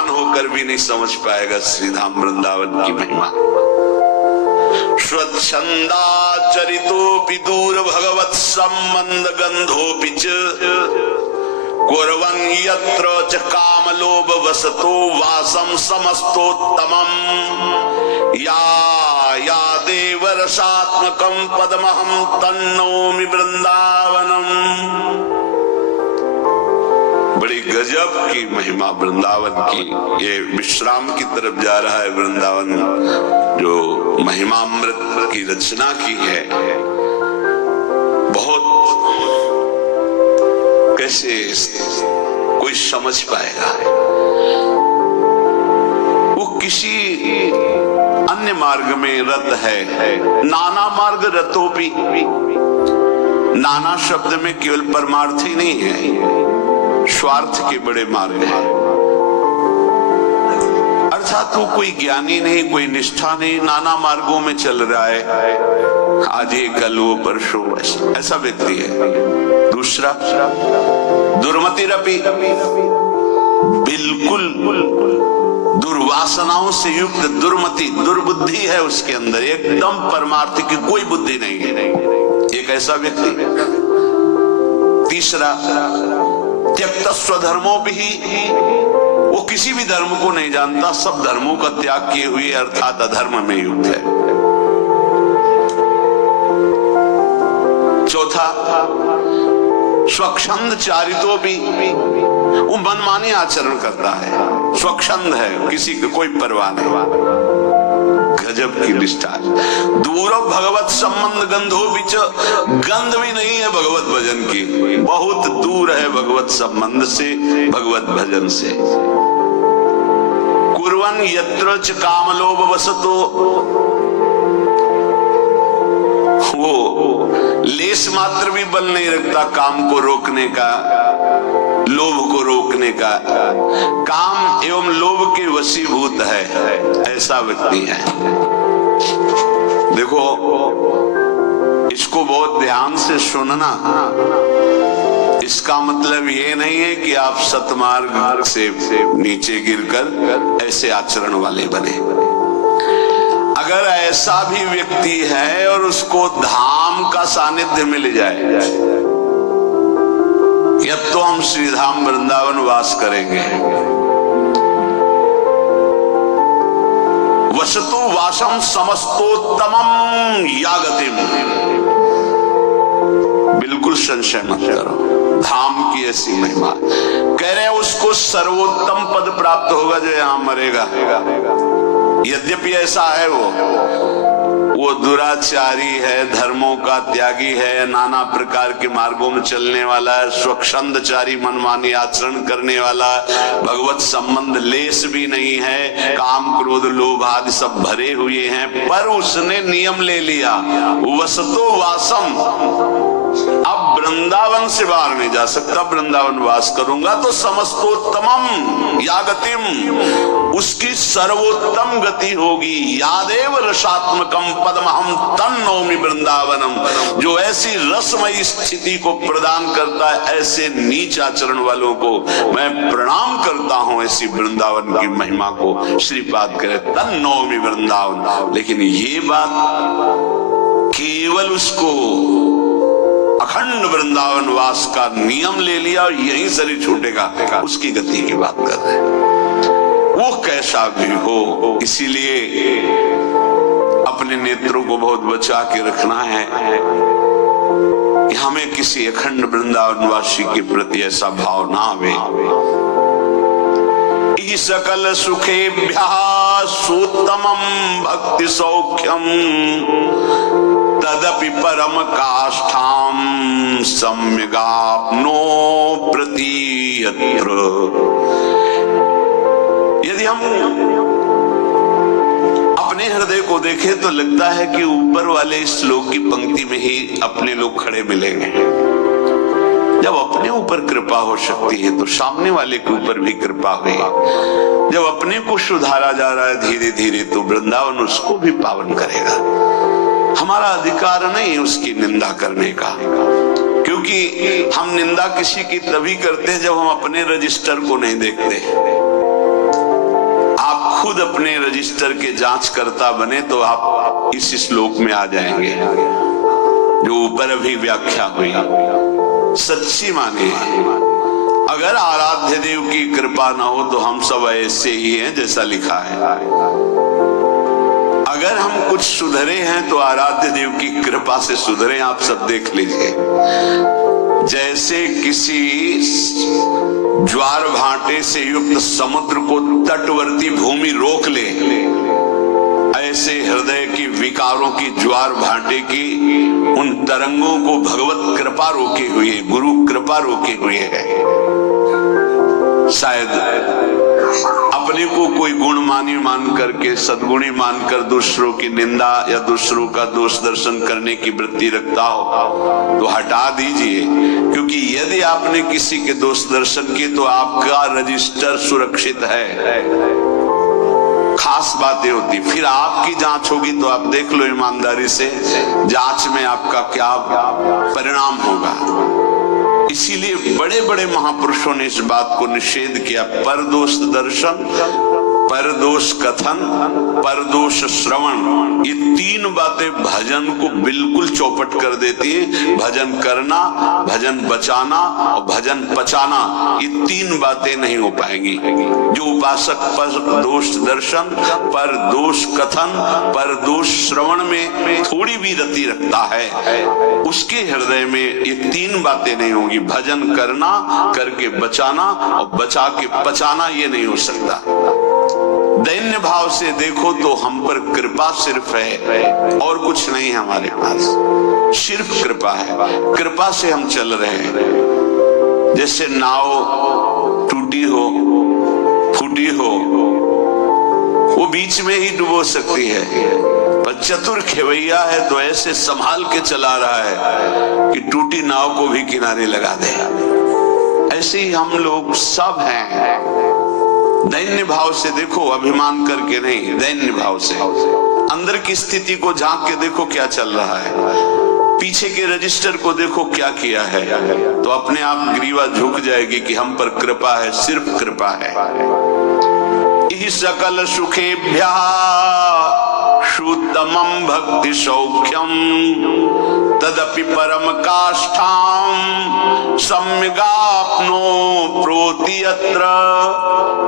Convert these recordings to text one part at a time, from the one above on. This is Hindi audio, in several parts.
विद्वान होकर भी नहीं समझ पाएगा श्री धाम वृंदावन की महिमा। स्वच्छंदाचरितोऽपि दूर भगवत् संबंध गंधोऽपि च कुर्वन् यत्र च कामलोभ वसतो वासं समस्तोत्तमम् या देव रसात्मकं पदमहं तन्नौमि वृंदावनम्। बड़ी गजब की महिमा वृंदावन की। ये विश्राम की तरफ जा रहा है वृंदावन, जो महिमामृत की रचना की है। बहुत कैसे कोई समझ पाएगा? वो किसी अन्य मार्ग में रत है। नाना मार्ग रतोपि, नाना शब्द में केवल परमार्थ ही नहीं है, स्वार्थ के बड़े मार्ग हैं। अर्थात वो कोई ज्ञानी नहीं, कोई निष्ठा नहीं, नाना मार्गों में चल रहा है। आज ये कल वो परसों, ऐसा व्यक्ति है। दूसरा दुर्मतिरपि, बिल्कुल दुर्वासनाओं से युक्त दुर्मति, दुर्बुद्धि है उसके अंदर, एकदम परमार्थ की कोई बुद्धि नहीं है, एक ऐसा व्यक्ति। तीसरा त्यक्त स्वधर्मों भी, वो किसी भी धर्म को नहीं जानता, सब धर्मों का त्याग किए हुए अर्थात अधर्म में युक्त है। चौथा स्वच्छंद चारितो भी, वो मनमानी आचरण करता है, स्वच्छंद है, किसी को कोई परवाह नहीं। गजब की निष्ठा। दूर भगवत संबंध गंधो बीच, गंध भी नहीं है भगवत भजन की, बहुत दूर है भगवत संबंध से, भगवत भजन से। कुर्वन यत्र च कामलोभ वसतो, वो लेस मात्र भी बल नहीं रखता काम को रोकने का, लोभ को रोकने का। काम एवं लोभ के वशीभूत है, ऐसा व्यक्ति है। देखो, इसको बहुत ध्यान से सुनना। इसका मतलब ये नहीं है कि आप सतमार्ग से नीचे गिरकर ऐसे आचरण वाले बने। अगर ऐसा भी व्यक्ति है और उसको धाम का सानिध्य मिल जाए, अब तो हम श्रीधाम वृंदावन वास करेंगे। वसतु वासम समस्तोत्तमम यागतिम, बिल्कुल संशय मत करो, धाम की ऐसी महिमा। कह रहे हैं उसको सर्वोत्तम पद प्राप्त होगा जो यहां मरेगा। यद्यपि ऐसा है, वो दुराचारी है, धर्मों का त्यागी है, नाना प्रकार के मार्गों में चलने वाला है, स्वच्छंदचारी, मनमानी आचरण करने वाला, भगवत संबंध लेस भी नहीं है, काम क्रोध लोभ आदि सब भरे हुए हैं, पर उसने नियम ले लिया वसतो वासम, अब वृंदावन से बाहर नहीं जा सकता, वृंदावन वास करूंगा तो समस्तोत्तमम यागतिम, उसकी सर्वोत्तम गति होगी। यादेव रसात्मकम पदमहम तन्नौमि वृंदावनम, जो ऐसी रसमयी स्थिति को प्रदान करता है, ऐसे नीच आचरण वालों को मैं प्रणाम करता हूं, ऐसी वृंदावन की महिमा को श्रीपाद करे तन्नौमि वृंदावन। लेकिन ये बात केवल उसको अखंड वृंदावन वास का नियम ले लिया और यहीं शरीर छूटेगा, उसकी गति की बात कर रहे हैं। वो कैसा भी हो, इसीलिए अपने नेत्रों को बहुत बचा के रखना है कि हमें किसी अखंड वृंदावन वासी के प्रति ऐसा भाव ना आवे। सकल सुखेभ्यः सोत्तमं भक्ति सौख्यम तदपि परम काष्ठाम सम्यगाप्नो प्रतीयत्र। यदि हम अपने हृदय को देखें तो लगता है कि ऊपर वाले श्लोक की पंक्ति में ही अपने लोग खड़े मिलेंगे। जब अपने ऊपर कृपा हो सकती है तो सामने वाले के ऊपर भी कृपा हुई। जब अपने को सुधारा जा रहा है धीरे धीरे तो वृंदावन उसको भी पावन करेगा। हमारा अधिकार नहीं उसकी निंदा करने का, क्योंकि हम निंदा किसी की तभी करते हैं जब हम अपने रजिस्टर को नहीं देखते। खुद अपने रजिस्टर के जांचकर्ता बने तो आप इस श्लोक में आ जाएंगे जो ऊपर अभी व्याख्या हुई। सच्ची माने, अगर आराध्य देव की कृपा ना हो तो हम सब ऐसे ही हैं जैसा लिखा है। अगर हम कुछ सुधरे हैं तो आराध्य देव की कृपा से सुधरे। आप सब देख लीजिए, जैसे किसी ज्वार भाटे से युक्त समुद्र को तटवर्ती भूमि रोक ले, ऐसे हृदय की विकारों की ज्वार भाटे की उन तरंगों को भगवत कृपा रोके हुए, गुरु कृपा रोके हुए है। शायद अपने को कोई गुणमानी मान करके, सद्गुणी मानकर दूसरों की निंदा या दूसरों का दोष दर्शन करने की वृत्ति रखता हो तो हटा दीजिए, क्योंकि यदि आपने किसी के दोष दर्शन किए तो आपका रजिस्टर सुरक्षित है। खास बातें होती, फिर आपकी जांच होगी तो आप देख लो ईमानदारी से जांच में आपका क्या परिणाम होगा। इसीलिए बड़े बड़े महापुरुषों ने इस बात को निषेध किया। परदोष दर्शन, परदोष कथन, परदोष श्रवण, ये तीन बातें भजन को बिल्कुल चौपट कर देती है। भजन करना, भजन बचाना और भजन पचाना, ये तीन बातें नहीं हो पाएंगी। जो उपासक पर दोष दर्शन, पर दोष कथन, पर दोष श्रवण में थोड़ी भी रति रखता है, उसके हृदय में ये तीन बातें नहीं होंगी। भजन करना, करके बचाना और बचा के पचाना, ये नहीं हो सकता। दैन्य भाव से देखो तो हम पर कृपा सिर्फ है और कुछ नहीं है हमारे पास, सिर्फ कृपा है। कृपा से हम चल रहे हैं। जैसे नाव टूटी हो, फूटी हो, वो बीच में ही डुबो सकती है, पर चतुर खेवैया है तो ऐसे संभाल के चला रहा है कि टूटी नाव को भी किनारे लगा दे। ऐसे ही हम लोग सब हैं। दैन्य भाव से देखो, अभिमान करके नहीं, दैन्य भाव से अंदर की स्थिति को झांक के देखो क्या चल रहा है, पीछे के रजिस्टर को देखो क्या किया है, तो अपने आप ग्रीवा झुक जाएगी कि हम पर कृपा है, सिर्फ कृपा है। इहि सकल सुखेभ्यः शुद्धमं भक्ति सौख्यम तदपि परम काष्ठां सम्यगाप्नो प्रोति यत्र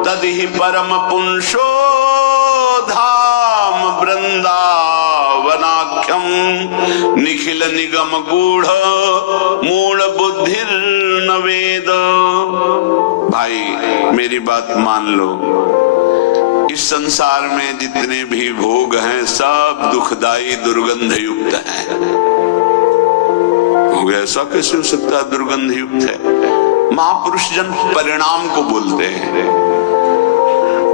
तदिहि परम पुंसो धाम वृंदावनाख्यम निखिल निगम गूढ़ मूढ़ बुद्धिर्न वेद। भाई मेरी बात मान लो, इस संसार में जितने भी भोग हैं सब दुखदाई दुर्गंध युक्त हैं। ऐसा कैसे हो सकता है दुर्गंध युक्त है? महापुरुष जन परिणाम को बोलते हैं।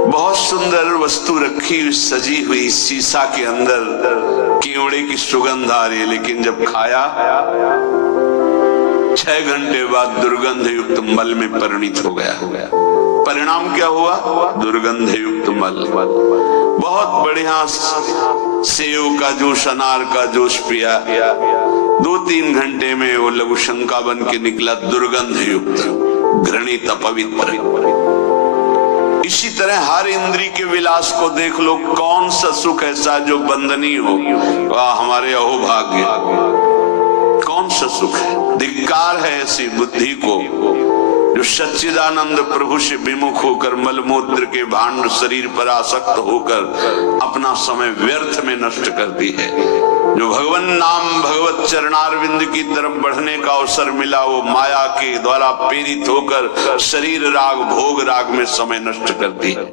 बहुत सुंदर वस्तु रखी सजी हुई शीशा के अंदर, कीवड़े की सुगंध आ रही है, लेकिन जब खाया 6 घंटे बाद दुर्गंध युक्त मल में परिणित हो गया। परिणाम क्या हुआ? दुर्गंध युक्त मल। बहुत बढ़िया सेव का जूस, अनार का जूस पिया, 2-3 घंटे में वो लघु शंका बन के निकला दुर्गंध युक्त, घृणित, अपवित्र। इसी तरह हर इंद्री के विलास को देख लो, कौन सा सुख ऐसा जो बंधनीय हो? वाह हमारे अहोभाग्य, कौन सा सुख है? धिक्कार है ऐसी बुद्धि को जो सच्चिदानंद प्रभु से विमुख होकर मलमूत्र के भांड शरीर पर आसक्त होकर अपना समय व्यर्थ में नष्ट करती है। जो भगवान नाम, भगवत चरणारविंद की तरफ बढ़ने का अवसर मिला, वो माया के द्वारा प्रेरित होकर शरीर राग, भोग राग में समय नष्ट करती है।